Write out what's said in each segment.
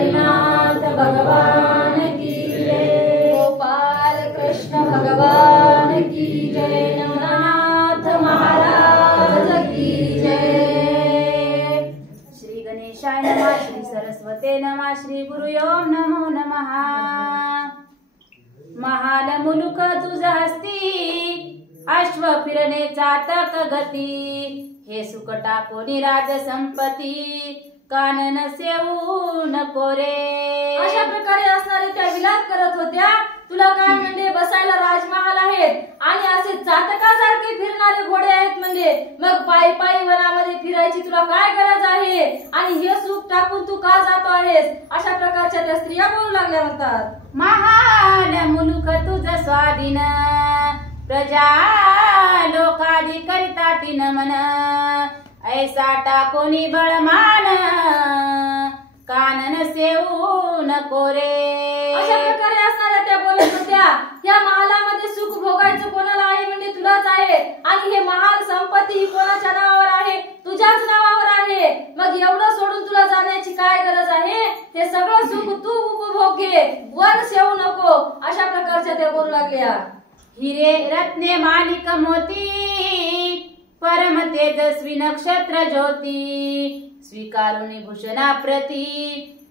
हरिनाथ भगवान की जय। गोपाल कृष्ण भगवान की जय। नवनाथ महाराज की जय। श्री गणेशाय नमः, श्री सरस्वते नमः, श्री गुरुयो नमो नमः। महाल मुलुक तुझ हस्ती, अश्व फिरणे चातक गती। हे सुख टाकोनी राज संपत्ती, कानन सेवू नको रे। अशा प्रकारे असणारे त्या विलाप करत होत्या। तुला काय म्हणजे बसायला राजमहाल आहेत आणि असे चातकासारखे फिरणारे घोडे आहेत म्हणजे मग पायी पायी वनामध्ये फिरायची तुला काय गरज आहे आणि हे सुख टाकून तू का जातो आहेस? अशा प्रकारच्या त्या स्त्रिया बोलू लागल्या म्हणतात। महाल मुलुक तुझ स्वाधीन, प्रजा लोकादी करिता तीन मन। ऐसा टाकोनी बळमान, कानन सेवू नको रे। अशा प्रकारे असणाऱ्या त्या बोलत होत्या। या महालामध्ये सुख भोगायचं कोणाला आहे म्हणजे तुलाच आहे आणि हे महाल संपत्ती ही कोणाच्या नावावर आहे? तुझ्याच नावावर आहे। मग एवढं सोडून तुला जाण्याची काय गरज आहे? हे सगळं सुख तू उपभोग घे, वर सेवू नको। अशा प्रकारच्या त्या बोलू लागल्या। हिरे रत्ने माणिक मोती, परम तेजस्वी नक्षत्र ज्योती। स्वीकारुनी भूषणा प्रती,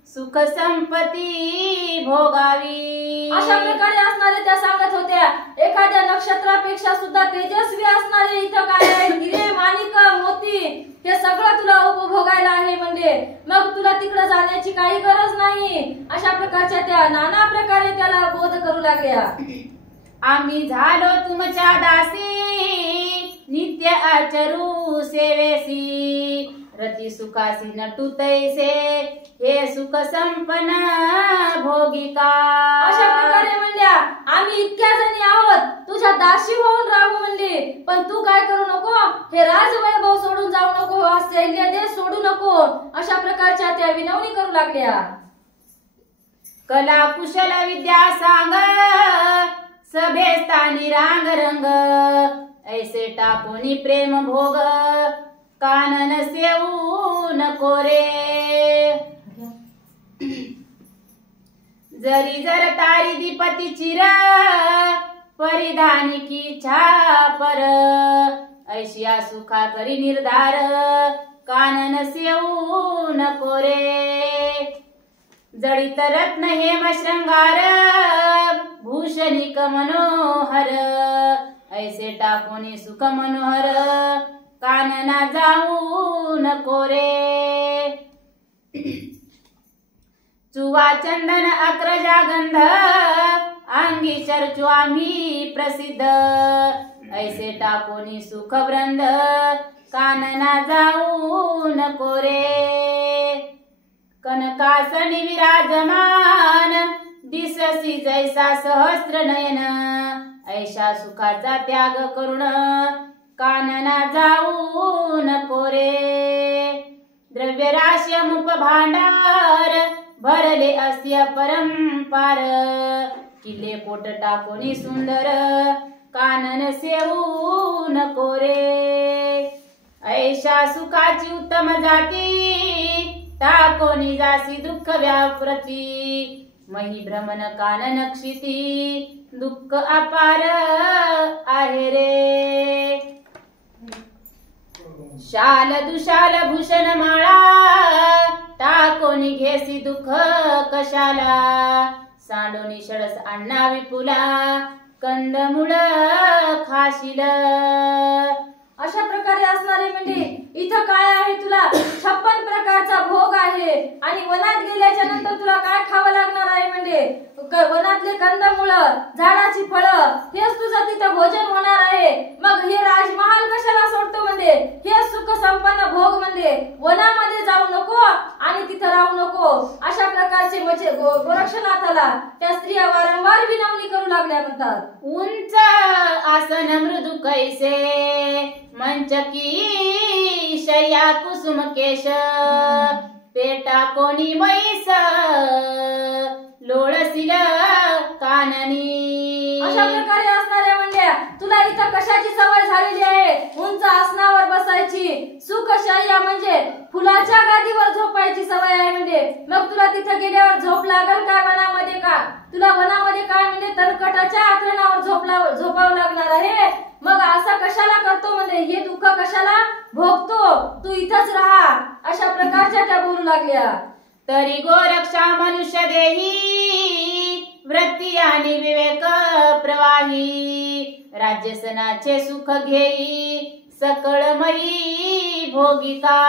सुख संपत्ती भोगावी। अशा प्रकारे असणारे त्या सांगत होत्या। एखाद्या नक्षत्रापेक्षा सुद्धा तेजस्वी असणारे इथं काय आहे? हिरे माणिक मोती हे सगळं तुला उपभोगायला आहे म्हणजे मग तुला तिकडे जाण्याची काही गरज नाही। अशा प्रकारच्या त्या नाना प्रकारे त्याला बोध करू लागल्या। आम्ही झालो तुमच्या दासी, नित्य आचरू सेवेसी। रती सुखासी नटू तैसे, हे सुख संपन्न भोगिका। अशा प्रकारे म्हणल्या आम्ही इतक्या जणी आहोत, तुझ्या दासी होऊन राहू म्हणली, पण तू काय करू नको, हे राजवैभव सोडून जाऊ नको, हा शैल्य देश सोडू नको। अशा प्रकारच्या त्या विनवणी करू लागल्या। कला कुशल विद्या सांग, सभे स्थानी रांग रंग। ऐसे टाकोनी प्रेम भोग, कानन सेवू नको रे। जरी जर तारी दीपती चिर, परिधानी की छापर। ऐशिया सुखा करी निर्धार, कानन सेवू नको रे। जडित रत्न हेम श्रृंगार, भूषणिक मनोहर। ऐसे टाकोनी सुख मनोहर, कानना जाऊ नको रे। चुवा चंदन अक्रजा गंध, अंगी चर्चू आम्ही प्रसिद्ध। ऐसे टाकोनी सुख वृंद, कानना जाऊ नको रे। कनकासनी विराजमान, दिससी जैसा सहस्र नयन। ऐशा सुखाचा त्याग करुण, कानना जाऊ नको रे। द्रव्य राशी अमुप भांडार, भरले अस्य परंपार। किल्ले पोट टाकोनी सुंदर, कानन सेवू नको रे। ऐशा सुखाची उत्तम जाती, टाकोनी जासी दुःख व्याप्रती। मही भ्रमण कानन क्षिती, दुःख अपार आहे रे। शाल दुशाल भूषण माळा, टाकोनी घेसी दुःख कशाला। सांडोनी षडस अण्णा विपुला, कंदमुळ खाशील। अशा प्रकारे असणारे म्हणजे इथं काय आहे? तुला 56 प्रकारचा भोग आहे आणि वनात गेल्याच्या नंतर तुला काय खावं लागणार आहे म्हणजे वनातले कंदमुळ, झाडाची फळं, हेच तुझं तिथं भोजन होणार आहे। मग हे राजमहाल कशाला सोडतो म्हणजे हे सुख संपन्न भोग म्हणजे वनामध्ये जाऊ नको आणि तिथं राहू नको। अशा प्रकारचे म्हणजे गोरक्षनाथाला त्या स्त्रिया वारंवार विनवणी करू लागल्या म्हणतात। उंच आसन मृदु कैसे, मंचकी शय्या कुसुम केश। पेटा कोणी मैस, लोळसिल काननी। अशा प्रकारे असणाऱ्या म्हणल्या तुला इथं कशाची सवय झालेली आहे? उंच आसनावर बसायची, सुखशय्या म्हणजे फुलाच्या गादीवर झोपायची सवय आहे म्हणजे मग तुला तिथं गेल्यावर झोप लागल काय वनामध्ये का? तुला वनामध्ये काय म्हणजे तणकटाच्या आक्रणावर झोपावं लागणार आहे. मग असा कशाला करतो म्हणजे हे दुःख कशाला भोगतो? तू इथंच राहा. अशा प्रकारच्या त्या बोलू लागल्या. तरी गोरक्षा मनुष्य देही वृत्ती आणि विवेक प्रवाही राज्यसनाचे सुख घेई सकळमयी भोगिका.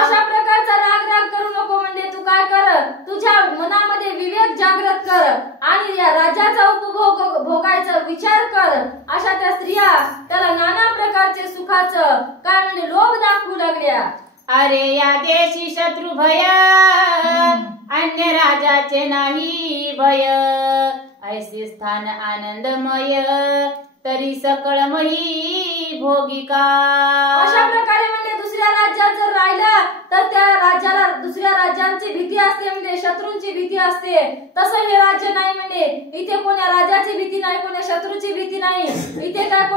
अशा प्रकारचा राग करू नको. म्हणजे तू काय कर, तुझ्या मनामध्ये विवेक जागृत कर आणि या राज्याचा उपभोग भोगायचा विचार कर. अशा त्या स्त्रिया त्याला नाना प्रकारचे सुखाचं काय म्हणजे लोभ दाखवू लागल्या. अरे या देशी शत्रु भय अन्य राजाचे नाही भय ऐसे स्थान आनंदमय तरी सकळमयी भोगिका. अशा प्रकारे म्हणजे दुसऱ्या राज्यात जर राहिलं तर त्या राज्याला दुसऱ्या राज्यांची भीती असते म्हणजे शत्रूंची भीती असते. तसं हे राज्य नाही. म्हणजे इथे कोण्या राजाची भीती नाही, कोण्या शत्रूची भीती नाही. इथे काय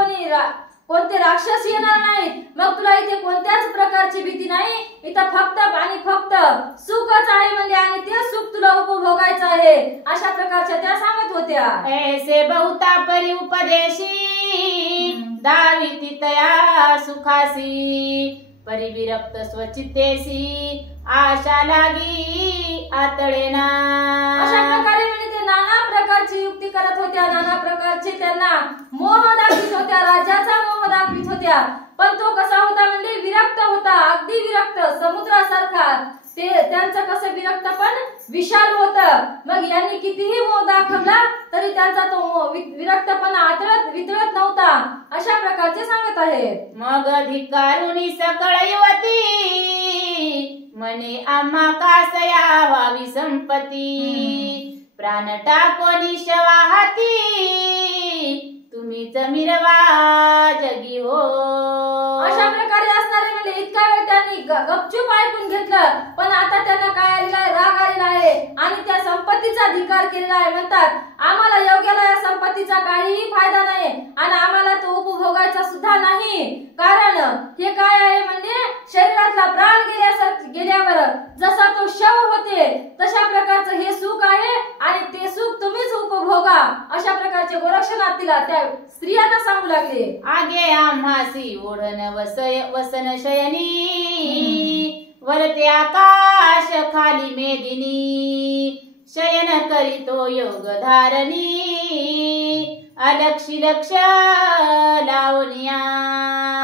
कोणते राक्षस येणार नाहीत. मग तुला इथे कोणत्याच प्रकारची भीती नाही. इथं फक्त आणि फक्त सुखच आहे म्हणजे आणि ते सुख तुला उपभोगायचं आहे. अशा प्रकारच्या त्या सांगत होत्या. ऐसे बहुता परी उपदेशी दाविती तया सुखासी परिविरक्त स्वचित्तेसी आशा लागी आतळेना. अशा प्रकारे म्हणजे ते नाना प्रकारची युक्ती करत होत्या. नाना प्रकारचे त्यांना मोह दाखवित होत्या, राज्याचा मोह दाखवित होत्या. पण तो कसा होता म्हणजे विरक्त होता, अगदी विरक्त समुद्रासारखा. ते त्यांचं कसं विरक्त पण विशाल होतं. मग यांनी कितीही मोह दाखवला तरी त्यांचा तो विरक्तपणा वितळत नव्हता. अशा प्रकारचे सांगत आहेत. मग धिक्कारुनी सकळ युवती म्हणे आम्हा कासया व्हावी संपत्ती प्राण टाकोनी शवा हाती तुम्हीच मिरवा जगी हो. अशा प्रकारे असणारे म्हणजे इतका वेळ त्यांनी गपचूप ऐकून घेतलं. पण आता त्यांना काय आलेला आहे, राग आलेला आहे आणि त्या संपत्तीचा धिक्कार केलेला आहे. म्हणतात आम्हाला योग्याला या संपत्तीचा काहीही फायदा नाही आणि आम्हाला तो उपभोगायचा सुद्धा नाही. कारण हे काय आहे म्हणजे शरीरातला प्राण गेल्यावर जसा तो शव होते तशा प्रकारचं हे सुख आहे आणि ते सुख तुम्हीच उपभोगा. अशा प्रकारचे गोरक्षनाथ तिला त्या स्त्रियांना सांगू लागले. आगे आम्हासी ओढण वसन शयनी वरते आकाश खाली मेदिनी शयन करीतो योग धारणी अलक्षी लक्ष लावनिया.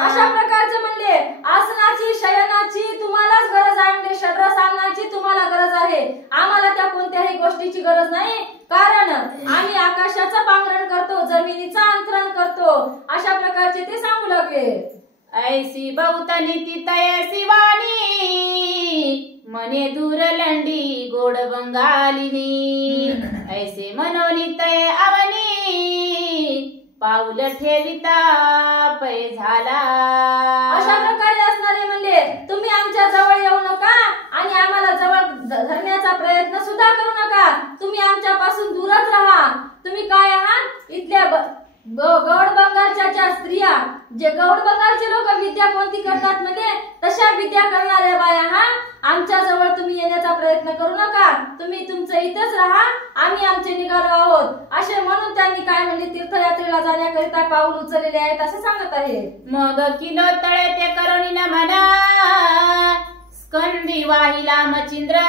अशा प्रकारचे म्हणले आसनाची शयनाची तुम्हालाच गरज आहे म्हणजे शरीर सांगण्याची तुम्हाला गरज आहे. आम्हाला त्या कोणत्याही गोष्टीची गरज नाही. कारण आम्ही आकाशाचं पांघरण करतो, जमिनीचं अंतरण करतो. अशा प्रकारचे ते सांगू लागले. ऐसी बहुतनी ती तयसी वाणी मने दूर लंडी गोड बंगालिनी ऐसे मनोनी तय अवनी पाऊल ठेविता पै झाला. अशा प्रकारे असणारे म्हणले तुम्ही आमच्या जवळ येऊ नका आणि आम्हाला जवळ धरण्याचा प्रयत्न सुद्धा करू नका. तुम्ही आमच्यापासून दूरच राहा. तुम्ही काय आहात इथल्या गौड बंगालच्या ज्या स्त्रिया, जे गौड बंगालचे लोक विद्या कोणती करतात म्हणजे तशा विद्या करणाऱ्या बाया हा आमच्या जवळ तुम्ही येण्याचा प्रयत्न करू नका. तुम्ही तुमचं इथंच राहा, आम्ही आमचे निघालो आहोत. असे म्हणून त्यांनी काय म्हणजे तीर्थयात्रेला जाण्याकरिता पाऊल उचललेले आहेत असं सांगत आहे. मग किलो तळे ते करुणी न म्हणा स्कंदी वाहिला मचिंद्र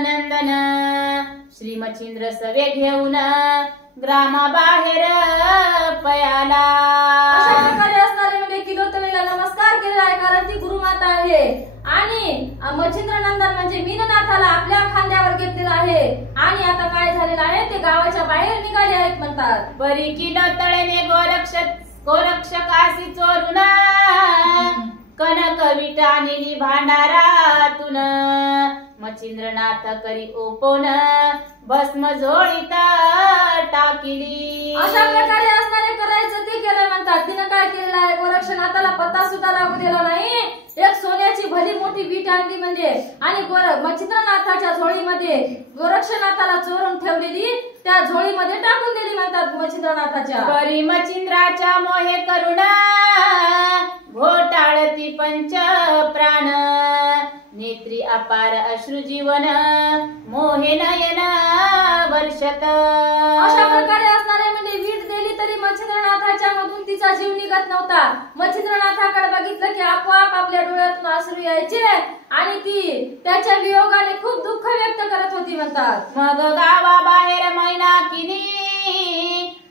नंदन श्री मचिंद्र सवे घेऊन ग्रामाबाहेर पयाला. अशा प्रकारे असणारे म्हणजे किलोतलेला नमस्कार केलेला आहे कारण ती गुरुमाता आहे आणि मच्छिंद्र नंदन म्हणजे मीननाथाला आपल्या खांद्यावर घेतलेला आहे आणि आता काय झालेलं आहे ते गावाच्या बाहेर निघाले आहेत म्हणतात. परी किलोतळेने गोरक्षकासी चोरून कनक विटा नेली भांडारातून मच्छिंद्रनाथ करी ओपोन भस्म झोळीत टाकिली. अशा प्रकारे असणारे करायचं ते केलं म्हणतात. तिनं काय केलेलं आहे गोरक्षनाथाला पत्ता सुद्धा लागू दिला नाही. एक सोन्याची भली मोठी वीट आणली म्हणजे आणि मच्छिंद्रनाथाच्या झोळीमध्ये गोरक्षनाथाला चोरून ठेवलेली त्या झोळीमध्ये टाकून दिली म्हणतात मच्छिंद्रनाथाच्या. परी मच्छिंद्राच्या मोहे करुणा घोटाळती पंच प्राण नेत्री अपार अश्रु जीवन मोहे नयन वर्षत. अशा प्रकारे असणारे म्हणजे वीट दिली तरी मच्छिंद्रनाथाच्या मधून तिचा जीव निघत नव्हता. मच्छिंद्रनाथाकडे बघितलं की आपोआप आपल्या डोळ्यातून अश्रू यायचे आणि ती त्याच्या वियोगाने खूप दुःख व्यक्त करत होती म्हणतात. मग गावाबाहेर मैनाकिनी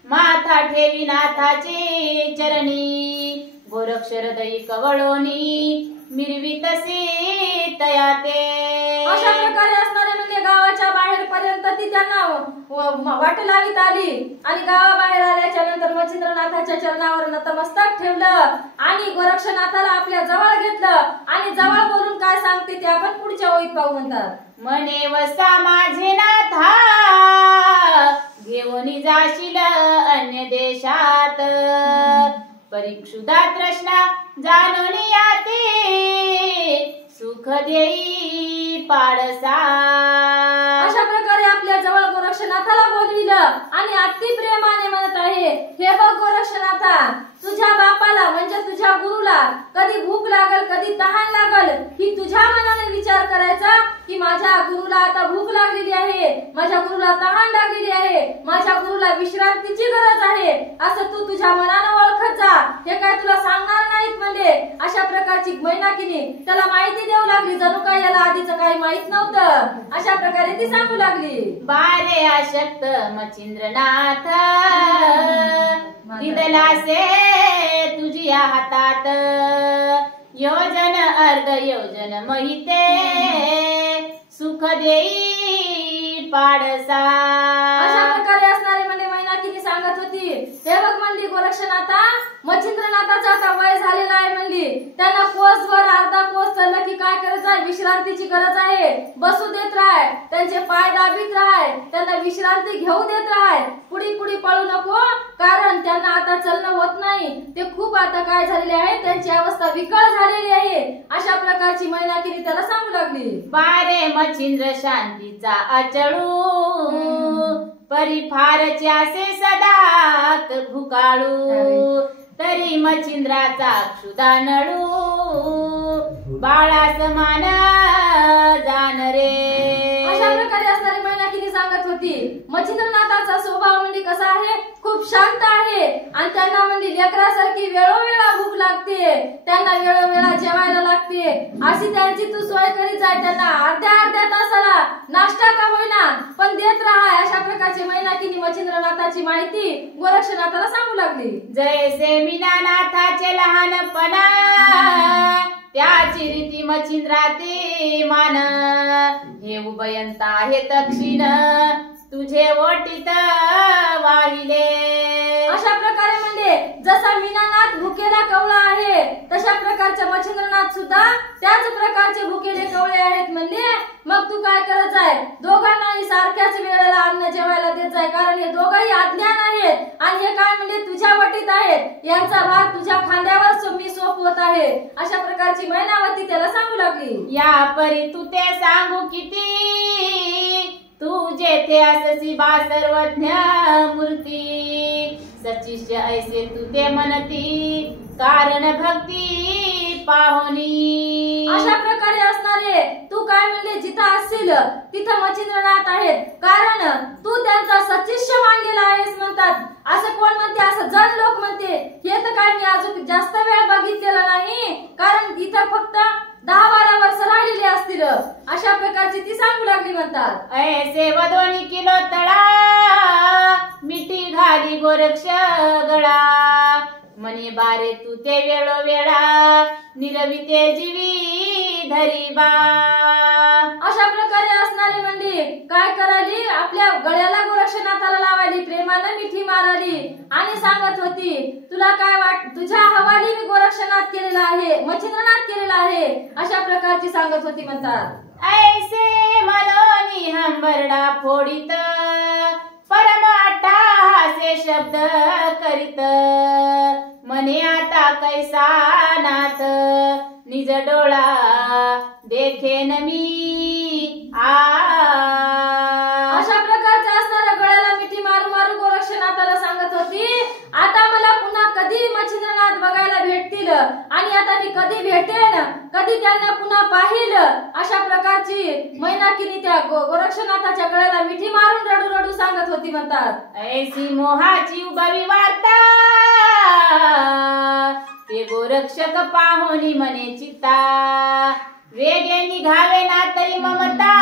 माथा ठेवी नाथाचे चरणी. गोरक्ष हृदयी कवळोनी मिरवी तसे तयाते. अशा प्रकारे असणारे म्हणजे गावाच्या बाहेर पर्यंत ती त्यांना वाट लावित आली आणि गावाबाहेर आल्याच्या नंतर मच्छिंद्रनाथाच्या चरणावर नतमस्तक ठेवलं आणि गोरक्षनाथाला आपल्या जवळ घेतलं आणि जवळ बोलून काय सांगते ते आपण पुढच्या ओळीत पाहू म्हणतात. मने वसा माझे नाथा घेऊन जाशील अन्य देशात. परीक्षुदा तृष्णा जाणून याते सुख देई पाडसा. अशा प्रकारे आपल्या जवळ गोरक्षनाथाला बोलविलं आणि अति प्रेमाने म्हणत आहे, हे बघ गोरक्षनाथा, तुझ्या बापाला म्हणजे तुझ्या गुरुला कधी भूक लागल कधी तहान लागल ही तुझ्या मनाने विचार करायचा की माझ्या गुरुला आता भूक लागलेली आहे, माझ्या गुरुला तहान लागलेली आहे, माझ्या गुरुला विश्रांतीची गरज आहे असं तू तुझ्या मनानं ओळखत जा. हे काय तुला सांगणार नाहीत म्हणजे. अशा प्रकारची मैनाकिनी त्याला माहिती देऊ लागली, जणू काय याला आधीच काही माहित नव्हतं. अशा प्रकारे ती सांगू लागली. बारे आशक्त मच्छिंद्रनाथ दिदलासे तुझ्या हातात. योजन अर्ध योजन महिते सुख देई पाडसा. अशा प्रकारे असणारे म्हणजे मैनाकिनी सांगत होती, हे बघ म्हणली गोरक्षनाथा, मच्छिंद्रनाथाचं आता वय झालेलं आहे म्हणली, त्यांना कोसभर अर्धा कोस चाललं की काय करायचं आहे, विश्रांतीची गरज आहे. बसू देत राहाय, त्यांचे पाय दाबीत राहाय, त्यांना विश्रांती घेऊ देत राहाय, पुढी पुढी पळू नको कारण त्यांना आता चलणं होत नाही. ते खूप आता काय झालेले आहे, त्यांची अवस्था विकळ झालेली आहे. अशा प्रकारची मैनाकिनी त्याला सांगू लागली. बारे मच्छिंद्र शांतीचा अचळू परी फारचे असे सदात भुकाळू. तरी मच्छिंद्राचा क्षुदा नळू बाळा समान जाण रे. अशा प्रकारे असणारी मैनाकिनी सांगत होती, मच्छिंद्रनाथाचा स्वभाव म्हणजे कसा आहे, खूप शांत आहे आणि त्यांना म्हणजे लेकरासारखी वेळोवेळा भूक लागते, त्यांना वेळोवेळा जेवायला लागते. अशी त्यांची तू सोय करीत जाय, त्यांना अर्ध्या अर्ध्या तासाला नाश्ता का होईना पण देत राहा. अशा प्रकारची मैनाकिनी मच्छिंद्रनाथाची माहिती गोरक्षनाथाला सांगू लागली. जैसे मीनानाथाचे लहानपणा त्याची रीती मच्छिंद्राते मान. हे उभयंता हे दक्षिण तुझे ओटीत वाहिले. अशा प्रकारे म्हणजे जसा मीनानाथ भुकेला कवळा आहे तशा प्रकारचे मच्छिंद्रनाथ सुद्धा त्याच प्रकारचे भुकेले कवळे आहेत म्हणले. मग तू काय करत आहे, दोघांनाही सारख्याच वेळेला अन्न जेवायला देत जाय कारण हे दोघंही अज्ञान आहेत आणि हे काय म्हणजे तुझ्या वटीत आहेत, यांचा भार तुझ्या खांद्यावर मी सोपवत आहे. अशा प्रकारची मैनावती त्याला सांगू लागली. या परी तू ते सांगू किती तू जेथे अससी बा सर्वज्ञ मूर्ती. सचिष्य ऐसे तू ते म्हणती कारण भक्ती पाहुनी. अशा प्रकारे असणारे तू काय म्हणले जिथं असशील तिथं मच्छिंद्रनाथ आहेत कारण तू त्यांचा सचिष्य मानलेला आहेस म्हणतात. असं कोण म्हणते, असं जण लोक म्हणते. हे तर काय मी अजून जास्त वेळ बघितलेलं नाही कारण इथं फक्त 10-12 वर्ष राहिलेली असतील. अशा प्रकारची ती सांगू लागली म्हणतात. ऐसे वदोनी किलो तळा मिठी घाली गोरक्ष गळा. मने बारे तू ते वेळोवेळा निरविते जीवी धरी बा. अशा प्रकारे असणारी म्हणजे काय करायली, आपल्या गळ्याला गोरक्षनाथाला लावायली, प्रेमाने मिठी माराली आणि सांगत होती, तुला काय वाट, तुझ्या हवाली मी गोरक्षनाथ केलेला आहे, मच्छिंद्रनाथ केलेला आहे. अशा प्रकारची सांगत होती म्हणतात. ऐसे मनोनी हंबरडा फोडित परम अट्टाहासे शब्द करीत. मने आता कैसा नाथ निज डोळा देखेन मी आ. अशा प्रकारचे असणाऱ्या गळ्याला मिठी मारू मारू गोरक्षनाथाला सांगत होती, आता मला पुन्हा कधी मच्छिंद्रनाथ बघायला भेटतील येतील आणि आता मी कधी भेटेन, कधी त्यांना पुन्हा पाहिल, अशा प्रकारची मैनाकिनी त्या गोरक्षनाथाच्या गळ्याला मिठी मारून रडू रडू सांगत होती म्हणतात. ऐसी मोहाची उभवी वार्ता ते गोरक्षक पाहुनी मने चित्ता, वेगे निघावे ना तरी ममता,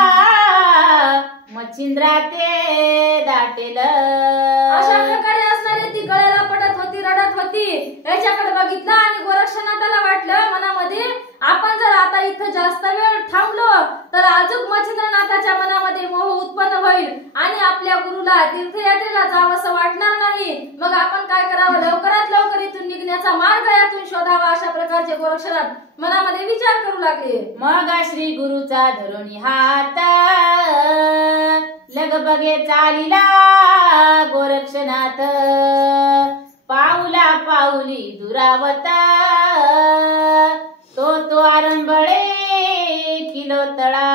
मच्छिंद्रा ते दाटेल. अशा प्रकारे असणारी ती गळ्याला पडत होती, रडत होती. याच्याकडे बघितलं आणि गोरक्षनाथाला वाटलं मनामध्ये, आपण जर आता इथं जास्त वेळ थांबलो तर अजून मच्छिंद्रनाथाच्या मनामध्ये मोह उत्पन्न होईल आणि आपल्या गुरुला तीर्थयात्रेला जावंसं वाटणार नाही. मग आपण काय करावं, लवकरात लवकर इथून निघण्याचा मार्ग यातून शोधावा, अशा प्रकारचे गोरक्षनाथ मनामध्ये विचार करू लागले. मग श्री गुरुचा धरुणी हात लगबगे चालिला गोरक्षनाथ, पाऊला पाऊली दुरावत, तो आरंभळे किलो तळा.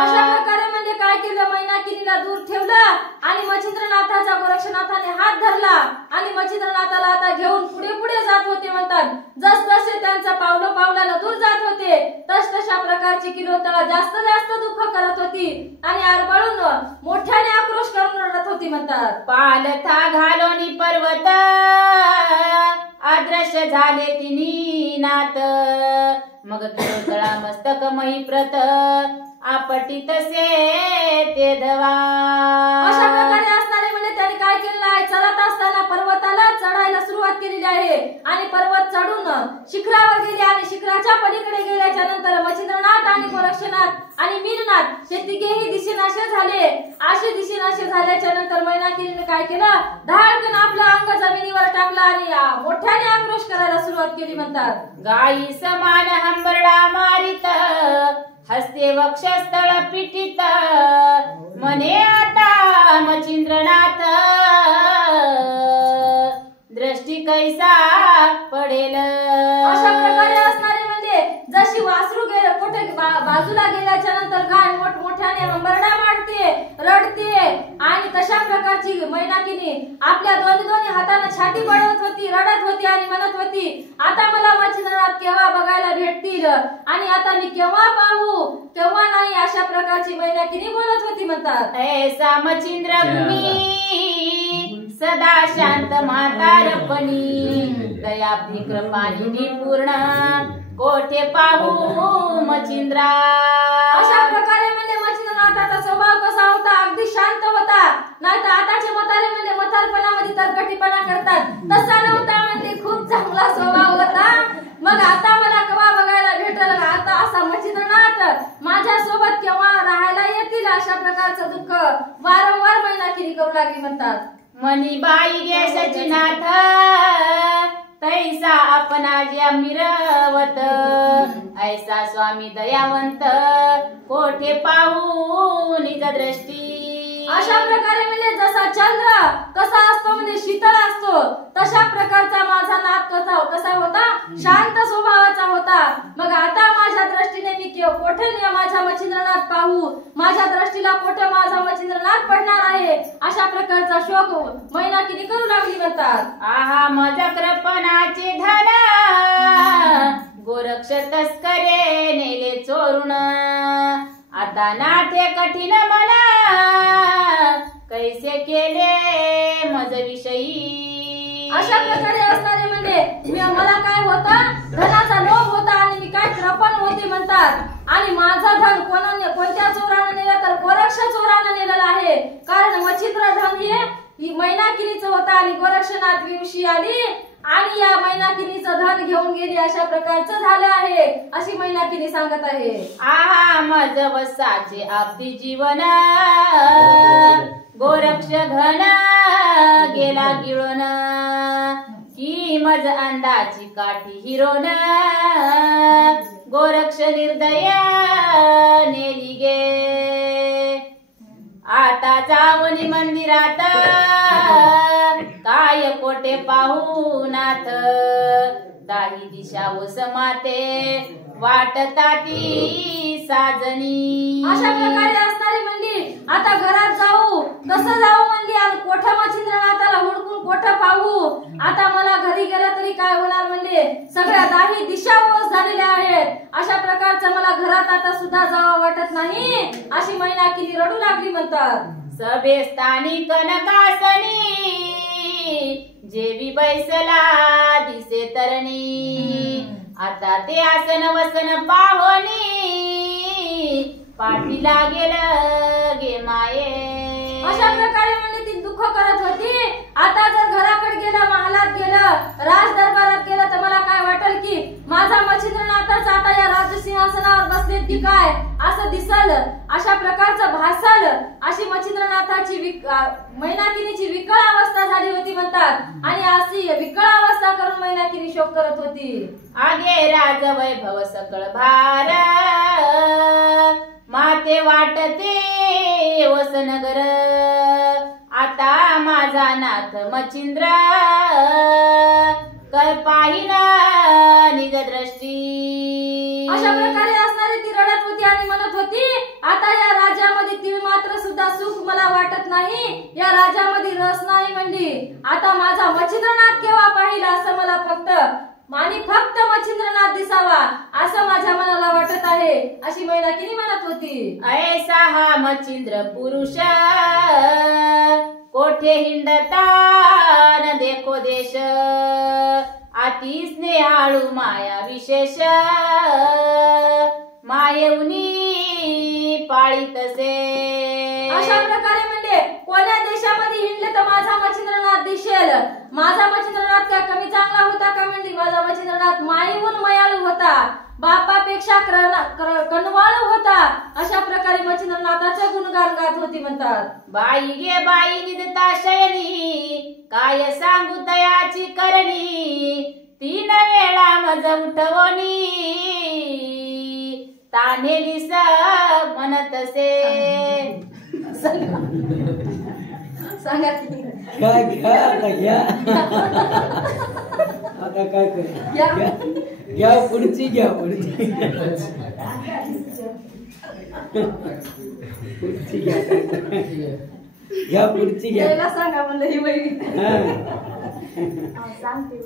अशा प्रकारे म्हणजे काय केलं, मैनाकिनीला दूर ठेवलं आणि मच्छिंद्रनाथाचा गोरक्षनाथाने हात धरला आणि मच्छिंद्रनाथाला आता घेऊन पुढे पुढे जात होते म्हणतात. जस जसे त्यांचं पावलं पावलानं दूर जात होते तस तशा प्रकारची किलोतळा जास्त जास्त दुःख करत होती आणि आरबळून मोठ्याने आक्रोश करून रडत होती म्हणतात. पालथा घालोनी पर्वत अदृश्य झाले तिनी नाथ, मग किलोतळा मस्तक महिप्रत आपटित से ते दवा. अशा प्रकारे असणारे म्हणजे त्याने काय केलेलं आहे, चढत असताना पर्वताला चढायला सुरुवात केलेली आहे आणि पर्वत चढून शिखरावर गेले आणि शिखराच्या पलीकडे गेल्याच्या नंतर मच्छिंद्रनाथ आणि गोरक्षनाथ आणि मीननाथ हे तिघेही दिशेनाशे झाले. असे दिशेनाशे झाल्याच्या नंतर मैनाकिनीने काय केलं, धाडकन आपलं अंग जमिनीवर टाकलं आणि मोठ्याने आक्रोश करायला सुरुवात केली म्हणतात. गाई समान हंबरडा मारित, हस्ते वक्षस्थळ पिटित, मने आता मच्छिंद्रनाथ, दृष्टी कैसा पडेल. अशा प्रकारे असणारे म्हणजे जशी वासरू गेले कुठे बाजूला गेल्याच्या नंतर गाय मोठमोठ्याने हंबरडा मारते, रडते आणि तशा प्रकारची मैनाकिनी आपल्या दोन्ही हाताने छाती बळवत होती, रडत होती आणि म्हणत होती, आता मला मच्छिंद्रनाथ केव्हा बघायला भेटतील आणि आता मी केव्हा पाहू केव्हा नाही, अशा प्रकारची मैनाकिनी बोलत होती म्हणतात. ऐसा मच्छिंद्र भूमी सदा शांत म्हातारपणी, दयाब्धी कृपानिधी पूर्ण, कोठे पाहू मच्छिंद्रा. अशा प्रकारे म्हणजे मच्छिंद्रनाथाचा स्वभाव कसा होता, अगदी शांत होता. नाही तर आताचे म्हातारे म्हणजे म्हातारपणामध्ये तरकटीपणा करतात, तसा नव्हता. म्हणजे खूप चांगला स्वभाव होता. मग आता मला केव्हा बघायला भेटेल, आता असा मच्छिंद्रनाथ माझ्या सोबत केव्हा राहायला येतील, अशा प्रकारचं दुःख वारंवार मैनाकिनी करू लागली म्हणतात. मनी बाई गेशाची नाथ, तैसा अपना ज्या मिरवत, ऐसा स्वामी दयावंत, कोठे पाहू निज दृष्टी. अशा प्रकारे म्हणजे जसा चंद्र कसा असतो म्हणजे शीतळ असतो, तशा प्रकारचा माझा नाथ कसा होता, शांत स्वभावाचा होता. मग आता माझ्या दृष्टीने मी कोठे माझा मच्छिंद्रनाथ पाहू, माझ्या दृष्टीला कोठे माझा मच्छिंद्रनाथ पडणार आहे, अशा प्रकारचा शोक मैनाकिनी करू लागली म्हणतात. आहा मज कृपणाचे धन, गोरक्ष तस्करे नेले चोरून, आता नाथे कठीण मना, कैसे केले मज विषयी. अशा प्रकारे असणारे म्हणजे मला काय होतं, धनाचा लोभ होता आणि मी काय कृपण होते म्हणतात. आणि माझं धन कोणत्या चोरानं नेलं तर गोरक्ष चोरानं नेलेलं आहे. कारण मच्छिंद्र धन हे मैनाकिनीचं होतं आणि गोरक्षनाथ विवशी आली आणि या मैनाकिनीचं धन घेऊन गेली, अशा प्रकारचं झालं आहे, अशी मैनाकिनी सांगत आहे. आहा मज वसाचे आपली जीवन, गोरक्ष घन गेला गिळून, की मज अंदाची काठी हिरोन, गोरक्ष निर्दय नेली गे. आता जावनी मंदिरात, काय कोठे पाहू नाथ, दाही दिशा उसमाते, वाटताती साजनी. अशा प्रकारे असणारी म्हणली आता घरात जाऊ, कसं जाऊ म्हणली आणि कोठे मच्छिंद्रनाथाला हुडकून कोठं पाहू, आता मला घरी गेलं तरी काय होणार म्हणले, सगळ्या दाही दिशा ओस झालेल्या आहेत, अशा प्रकारचं मला घरात आता सुद्धा जावं वाटत नाही, अशी मैनाकिनी रडू लागली म्हणतात. सभे स्थानिक कनकासनी जेवी बैसला दिसे तरणी, आता ते आसन वसन पाहोनी पाठीला गेलं गे माये. अशा प्रकारे म्हणजे ती दुःख करत होती. आता जर घराकडे गेलं, महालात गेलं, राज दरबारात गेलं तर मला काय वाटेल की माझा मच्छिंद्रनाथच आता या राज्य सिंहासनावर बसले की काय असं दिसल, अशा प्रकारचं भासल, अशी मच्छिंद्रनाथाची मैनाकिनीची विकळ अवस्था झाली होती म्हणतात. आणि अशी विकळ अवस्था करून मैनाकिनी शोक करत होती. आगे राज वैभव सकळ भार माते वाटते वसनगर, आता माझा नाथ मच्छिंद्र कर पाहिना निज दृष्टी. अशा प्रकारे असणारी ती रडत होती आणि म्हणत होती, आता या राज्यामध्ये तीळ मात्र सुद्धा सुख मला वाटत नाही, या राज्यामध्ये रस नाही म्हणली, आता माझा मच्छिंद्रनाथ केव्हा पाहिला असं मला फक्त मच्छिंद्रनाथ दिसावा असं माझ्या मनाला वाटत आहे, अशी मैनाकिनी म्हणत होती. ऐसा हा मच्छिंद्र पुरुष कोठे हिंडता न देखो देश, अति स्नेहाळू माया विशेष मायेउनी पाळीतसे. अशा प्रकारे म्हणजे कोण्या देशामध्ये हिंडले तर माझा मच्छिंद्रनाथ दिसेल, माझा मच्छिंद्रनाथ काय कमी चांगला होता का म्हणली, माझा मच्छिंद्रनाथ माईहून मयाळू होता, बापापेक्षा कणवाळू होता, अशा प्रकारे मच्छिंद्रनाथाचे गुणगान गात होती म्हणतात. बाई गे बाई निजता शयनी काय सांगू दयाची करणी, 3 वेळा मज उठवणी तान्हेलीस म्हणतसे. सांगा घ्या आता काय घ्या पुढची घ्या पुढची घ्या पुढची घ्या सांगा म्हणलं ही वैरी सांगते.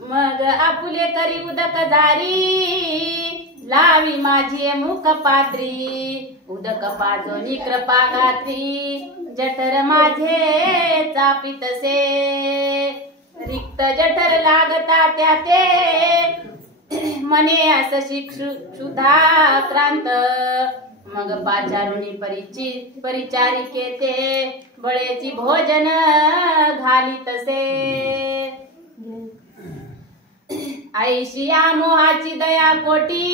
मग आपुले करी उदक दारी लावी माझी मुख पात्री, उदक पाजोनी कृपा गात्री जठर माझे चापितसे. रिक्त जठर लागता त्या ते मने अस शिक्षुधा क्रांत, मग पाचारुणी परिचारिके ते बळेची भोजन घालीतसे. ऐशिया मोहाची दया कोटी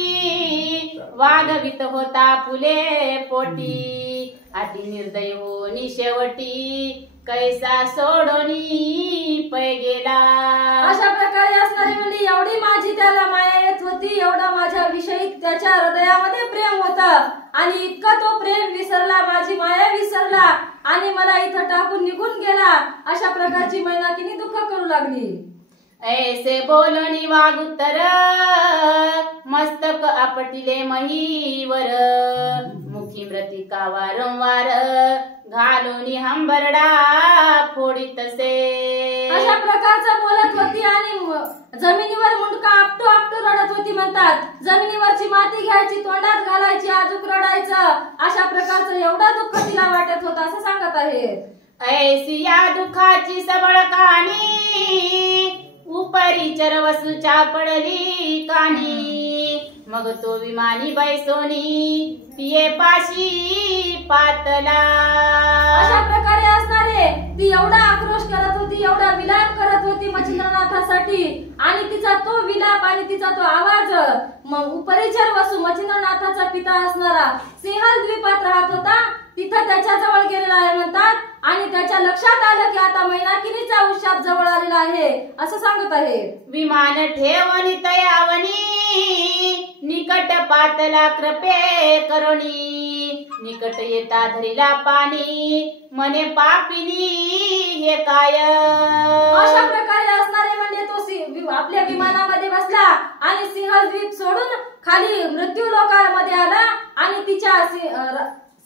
वागवित होता फुले पोटी, अति निर्दय होनी शेवटी कैसा सोडोनी पै गेला. अशा प्रकारे असणारी म्हणजे एवढी माझी त्याला माया येत होती, एवढा माझ्या विषयी त्याच्या हृदयामध्ये प्रेम होता, आणि इतका तो प्रेम विसरला, माझी माया विसरला आणि मला इथं टाकून निघून गेला, अशा प्रकारची मैनाकिनी दुःख करू लागली. ऐसे बोलणी वागुत्तर मस्तक आपटिले महीवर, मुखी मृतिका वारंवार घालूनी हंबरडा फोडीतसे. अशा प्रकारचं बोलत होती आणि जमिनीवर मुंडका आपटू आपटू रडत होती म्हणतात. जमिनीवरची माती घ्यायची, तोंडात घालायची, आजूक रडायचं, अशा प्रकारचं एवढा दुःख तिला वाटत होतं असं सांगत आहे. ऐसी या दुःखाची सबळ कहाणी उपरी चरवसूच्या पडली कानी, मग तो विमानी बैसोनी पिये पाशी पातला. अशा प्रकारे असणारे ती एवढा आक्रोश करत होती, एवढा विलाप करत होती मच्छिंद्रनाथासाठी, आणि तिचा तो विलाप आणि तिचा तो आवाज मग उपरीचर वसू मच्छिंद्रनाथाचा पिता असणारा सिंहल द्वीपात राहत होता, तिथं त्याच्या जवळ गेलेला आहे म्हणतात. आणि त्याच्या लक्षात आलं की आता मैनाकिनीचा उशाप जवळ आलेला आहे असं सांगत आहे. विमान ठेवणी तयावनी निकट पातला कृपे करोनी, निकट येता धरिला पाणी मने पापिनी हे काय. अशा प्रकारे असणारे म्हणजे तो आपल्या विमानामध्ये बसला आणि सिंहल द्वीप सोडून खाली मृत्यू लोकांमध्ये आला, आणि तिच्या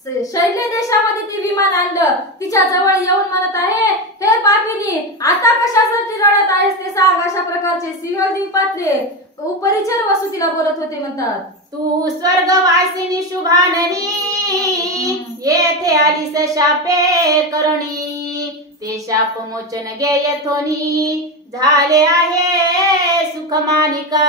शैल्य देशामध्ये ती विमान आणलं, तिच्या जवळ येऊन म्हणत आहे, हे पापिनी, आता कशासाठी रडत आहेस ते सांग. अशा प्रकारचे सिंहल द्वीपातले उपरिचर वसू तिला बोलत होते. म्हणतात, तू स्वर्गवासिनी शुभाननी, येथे आलीस शापे करणी, ते शाप मोचन गेय थोनी, झाले आहे सुख मानिका.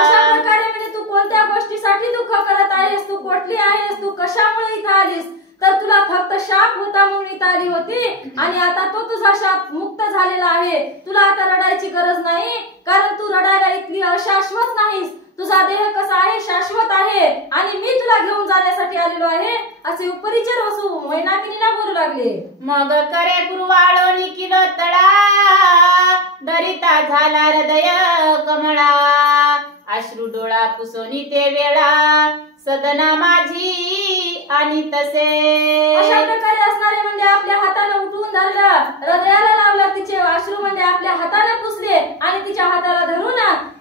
अशा प्रकारे म्हणजे तू कोणत्या गोष्टीसाठी दुःख करत आहेस, तू कुठली आहेस, तू कशामुळे इथं आलीस, तर तुला फक्त शाप होता म्हणून इथं आली होती आणि आता तो तुझा शाप मुक्त झालेला आहे. तुला आता रडायची गरज नाही, कारण तू रडायला इतकी अशाश्वत नाहीस. तुझा देह कसा आहे, शाश्वत आहे आणि मी तुला घेऊन जाण्यासाठी आलेलो आहे, असे उपरिचर वसू मैनाकिनीला बोलू लागले. मग करे कुरवाळोनी किलो तळा, दरिता झाला हृदय कमळा, अश्रू डोळा पुसोनी ते वेळा, सदना माझी आणि तसे. अशा प्रकारे असणारे म्हणजे आपल्या हाताने उठवून धरलं, हृदयाला लावलं, तिचे अश्रू म्हणजे आपल्या हाताने पुसले आणि तिच्या हाताला धरून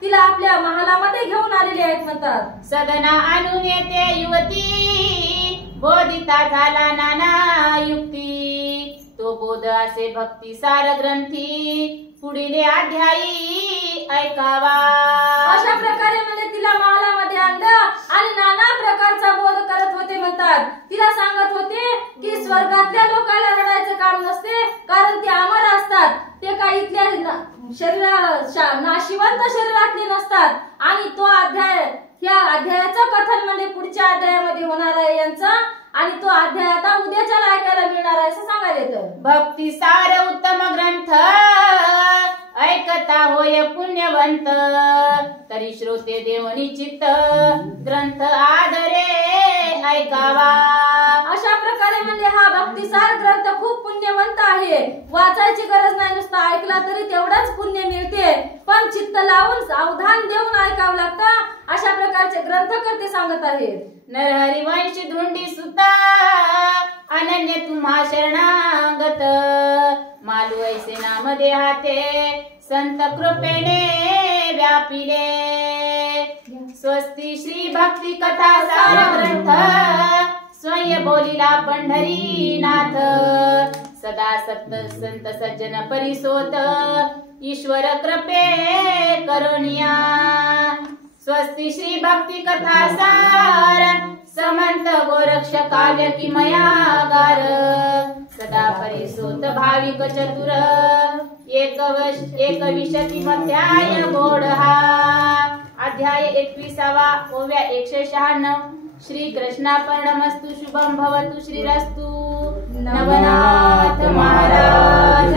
तिला आपल्या महालामध्ये घेऊन आलेले आहेत. म्हणतात, सदना आणून येते युवती, बोधिता झाला नाना युक्ती, तो बोध असे भक्ती सार ग्रंथी, पुढील अध्यायी ऐकावा. अशा प्रकारे म्हणजे तिला महालामध्ये आणलं आणि नाना प्रकारचा बोध करत होते. म्हणतात, तिला सांगत होते की स्वर्गातल्या लोकांना रडायचं काम नसते, कारण ते अमर असतात, ते काही इथल्या नाशिवंत शरीरातले नसतात. आणि तो अध्याय, या अध्यायाचं कथन म्हणजे पुढच्या अध्यायामध्ये होणार आहे यांचा, आणि तो अध्याय आता उद्याच्या ऐकायला मिळणार आहे असं सांगायला येतं. भक्ती सार उत्तम ग्रंथ, ऐकता होय पुण्यवंत, तरी श्रोते देवनी चित्त, ग्रंथ आदरे ऐकावा. अशा प्रकारे म्हणजे हा भक्तिसार ग्रंथ खूप पुण्यवंत आहे. वाचायची गरज नाही, नुसता ऐकला तरी तेवढाच पुण्य मिळते, पण चित्त लावून सावधान देऊन ऐकावं लागतं. अशा प्रकारचे ग्रंथकर्ते सांगत आहेत. नरहरिवंशी धुंडी सुता, अनन्य तुम्हा शरणागत, मालू ऐसे नाम देहाते, संत कृपेने व्यापिले. स्वस्ती श्री भक्ती कथा सार ग्रंथ, स्वयं बोलिला पंढरीनाथ, सदा सत्त संत सज्जन परिसोत, ईश्वर कृपे करुणिया. स्वस्ती श्री भक्ती कथा सार, समंत गोरक्ष काव्य किमयागार, सदा परिसोत भाविक चतुर, एकविशतिमध्याय गोड हा. अध्याय 21वा, ओव्या 196. श्री कृष्णार्पणमस्तु, शुभम भवतु, श्रीरस्तु. नवनाथ महाराज.